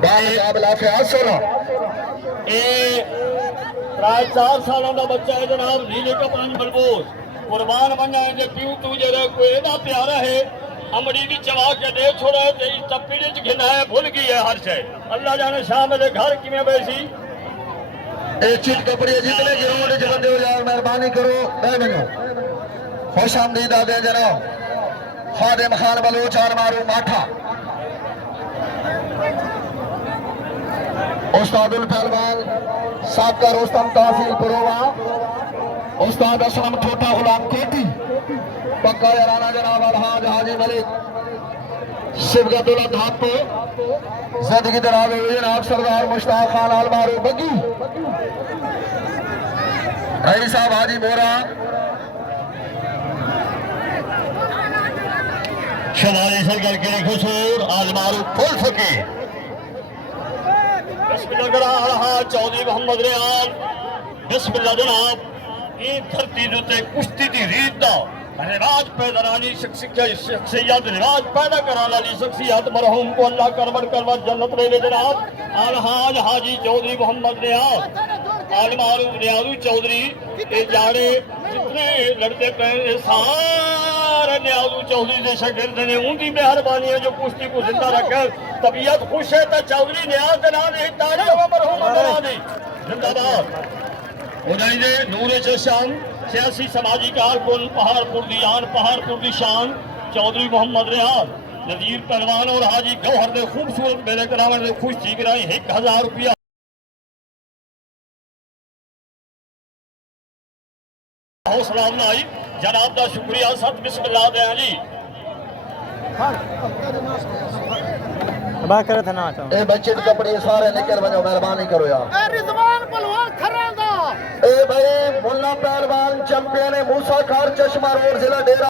मुकाबला फयाज सोना प्राय 4 सालों का बच्चा है जनाब। नीले कपड़न बलबोस कुर्बान बन जाए जे क्यों तू जरा कोई एदा प्यारा है अमड़ी भी चवा के दे छोड़ा है तेरी तपीड़े च घिना है भूल गई है हर शय। अल्लाह जाने शाह मेरे घर किमें बैसी ए चिट कपड़े जितने ग्राउंड च बंदे हो यार मेहरबानी करो बह बनो। खुश आमदीद आदे जनाब खादिम खान बलोच और मारू माठा उस्तादुल पहलवान साबका रोस्तम तहसील पुरोवा उस्ताद असलम छोटा गुलाम कोटी पक्का याराना जनाब अलहाज हाजी मलिक सिबगतुल्लाह धापो जिंदगी दराज हुई जनाब सरदार मुश्ताक खान आल मारू बग्गी रही साहब हाजी बोरा शमाली सर करके खुशूर आल मारू फुल सके चौधरी मोहम्मद रियान बिस्मिल्लाह जनाब ये धरती उत्ते कुश्ती की रीत का रिवाज पैदा वाली शख्सियत रिवाज पैदा कराने वाली शख्सियत मरहूम को अल्लाह करमत करमत जन्नत ले ले जनाब अलहाज हाजी चौधरी मोहम्मद रियान आल मारूफ रियाजू चौधरी ये जाने जितने लड़ते पे सारे न्याजू चौधरी के शागिर्द ने उनकी मेहरबानी है जो कुश्ती को जिंदा रखे। तबीयत खुश है तो चौधरी न्याज दे जिंदाबाद हो जाइए नूर चशान सियासी समाजी कारकुन पहाड़पुर दी आन पहाड़पुर दी शान चौधरी मोहम्मद रियाज नजीर पहलवान और हाजी गौहर ने खूबसूरत मेले करावन ने खुश ठीक रही 1000 रुपया हौसला अफजाई जनाब का शुक्रिया सत बिस्मिल्लाह दे जी करे थे ना ए बच्चे के कपड़े सारे निकल बनो मेहरबानी करो यार ए रिजवान पहलवान खरांगा ए भाई मुन्ना पहलवान चैंपियन है मूसा खार चश्मा रोड जिला डेरा।